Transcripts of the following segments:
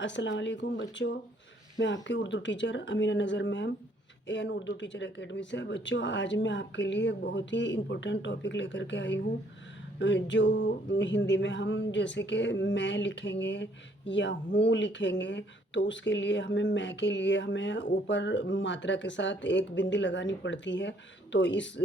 अस्सलाम वालेकुम बच्चों। मैं आपकी Urdu teacher Amina Nazar ma'am an Urdu teacher academy से। बच्चों, आज मैं आपके लिए एक बहुत ही इम्पोर्टेंट टॉपिक लेकर के आई हूँ, जो हिंदी में हम जैसे कि मैं लिखेंगे या हूँ लिखेंगे तो उसके लिए हमें मैं के लिए हमें ऊपर मात्रा के साथ एक बिंदी लगानी पड़ती है। तो इस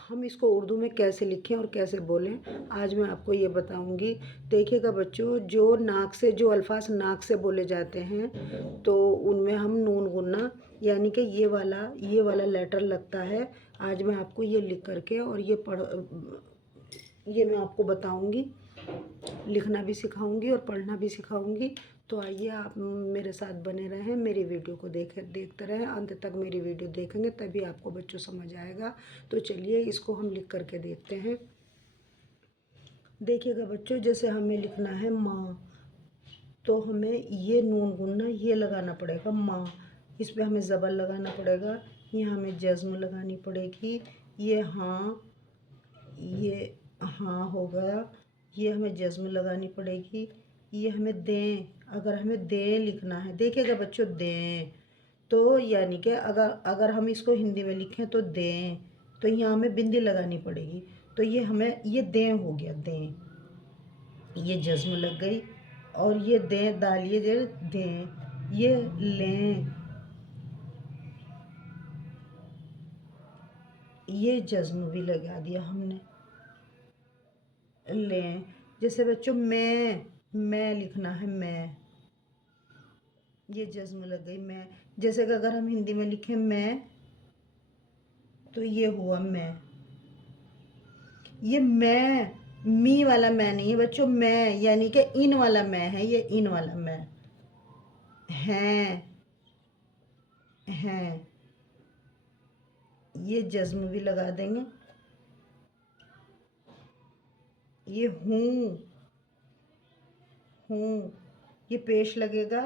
हम इसको उर्दू में कैसे लिखें और कैसे बोलें, आज मैं आपको ये बताऊंगी। देखिएगा बच्चों, जो नाक से जो अल्फाज नाक से बोले जाते हैं तो उनमें हम नून गुन्ना यानी कि ये वाला लेटर लगता है। आज मैं आपको ये लिख करके और ये मैं आपको बताऊंगी, लिखना भी सिखाऊंगी और पढ़ना भी सिखाऊंगी। तो आइए आप मेरे साथ बने रहें, मेरी वीडियो को देखते रहें, अंत तक मेरी वीडियो देखेंगे तभी आपको बच्चों समझ आएगा। तो चलिए इसको हम लिख करके देखते हैं। देखिएगा बच्चों, जैसे हमें लिखना है माँ, तो हमें ये नून गुन्ना ये लगाना पड़ेगा माँ। इस पर हमें ज़बर लगाना पड़ेगा, यहाँ हमें जज़्म लगानी पड़ेगी। ये हाँ हो गया, ये हमें जज़्म लगानी पड़ेगी। ये हमें दें, अगर हमें दें लिखना है, देखिएगा बच्चों, दें तो यानी कि अगर हम इसको हिंदी में लिखें तो दें, तो यहाँ हमें बिंदी लगानी पड़ेगी। तो ये दें हो गया, दें, ये जज़्म लग गई। और ये दें डालिए जे दें, ये लें, ये जज़्म भी लगा दिया हमने, लें। जैसे बच्चों मैं लिखना है मैं, ये जज़्म लग गई मैं। जैसे कि अगर हम हिंदी में लिखें मैं तो ये हुआ मैं। ये मैं मी वाला मैं नहीं है बच्चों, मैं यानी कि इन वाला मैं है, ये इन वाला मैं। हैं, ये जज़्म भी लगा देंगे। ये हूँ ये पेश लगेगा,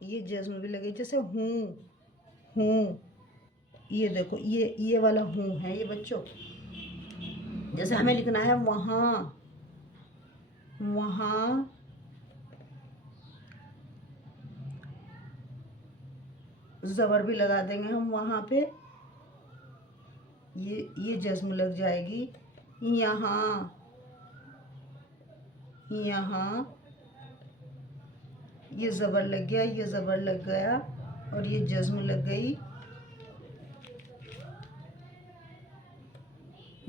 ये जज़्म भी लगे। जैसे हूँ ये देखो, ये वाला हूँ है ये बच्चों। जैसे हमें लिखना है वहाँ ज़बर भी लगा देंगे हम वहाँ पे, ये जज़्म लग जाएगी। यहाँ ये ज़बर लग गया, ये ज़बर लग गया और ये जज़्म लग गई।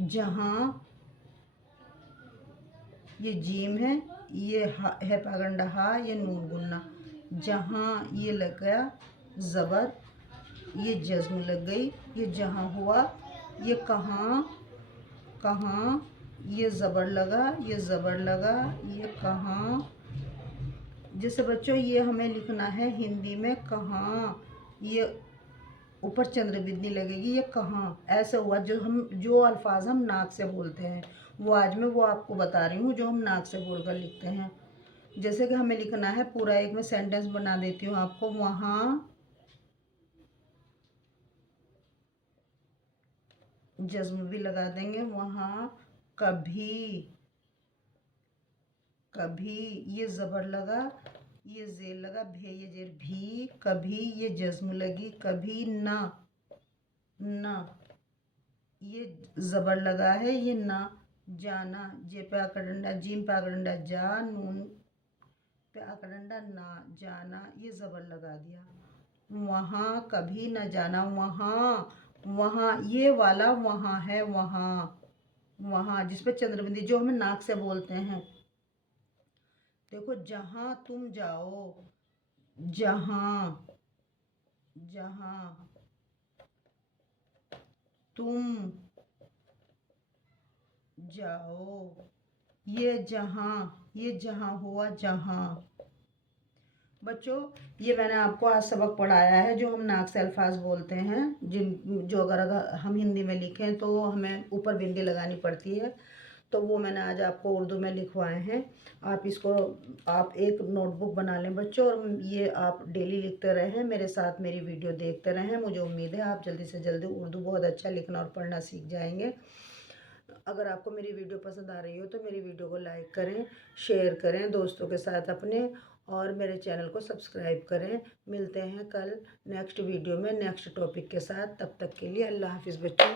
जहाँ ये जीम है, ये है पागंडा हा, ये नून गुन्ना। जहाँ ये लग गया ज़बर, ये जज़्म लग गई। ये जहाँ हुआ, ये कहाँ ये ज़बर लगा, ये ज़बर लगा, ये कहाँ। जैसे बच्चों, ये हमें लिखना है हिंदी में कहाँ, ये ऊपर चंद्र बिंदी लगेगी, ये कहाँ। ऐसा हुआ जो अल्फाज हम नाक से बोलते हैं, वो आज मैं वो आपको बता रही हूँ जो हम नाक से बोलकर लिखते हैं। जैसे कि हमें लिखना है पूरा, एक मैं सेंटेंस बना देती हूँ आपको। वहाँ जज़्म भी लगा देंगे, वहाँ कभी ये ज़बर लगा, ये जेल लगा, भे ये जेर भी, कभी ये जज़्म लगी, कभी ना ये ज़बर लगा है, ये ना। जाना, जे पे आकर डंडा, जीम पे आकर डंडा जा, नून पे आकर डंडा ना, जाना, ये ज़बर लगा दिया। वहाँ कभी न जाना, वहाँ ये वाला वहाँ है, वहाँ जिस पे चंद्रबिंदी, जो हमें नाक से बोलते हैं। देखो, जहाँ तुम जाओ, जहाँ तुम जाओ, ये जहाँ हुआ जहाँ। बच्चों, ये मैंने आपको आज सबक पढ़ाया है जो हम नाक से अल्फाज बोलते हैं, जो अगर हम हिंदी में लिखें तो हमें ऊपर बिंदी लगानी पड़ती है। तो वो मैंने आज आपको उर्दू में लिखवाए हैं। आप एक नोटबुक बना लें बच्चों, और ये आप डेली लिखते रहें, मेरे साथ मेरी वीडियो देखते रहें। मुझे उम्मीद है आप जल्दी से जल्दी उर्दू बहुत अच्छा लिखना और पढ़ना सीख जाएंगे। अगर आपको मेरी वीडियो पसंद आ रही हो तो मेरी वीडियो को लाइक करें, शेयर करें दोस्तों के साथ अपने, और मेरे चैनल को सब्सक्राइब करें। मिलते हैं कल नेक्स्ट वीडियो में नेक्स्ट टॉपिक के साथ। तब तक के लिए अल्लाह हाफिज़ बच्चों।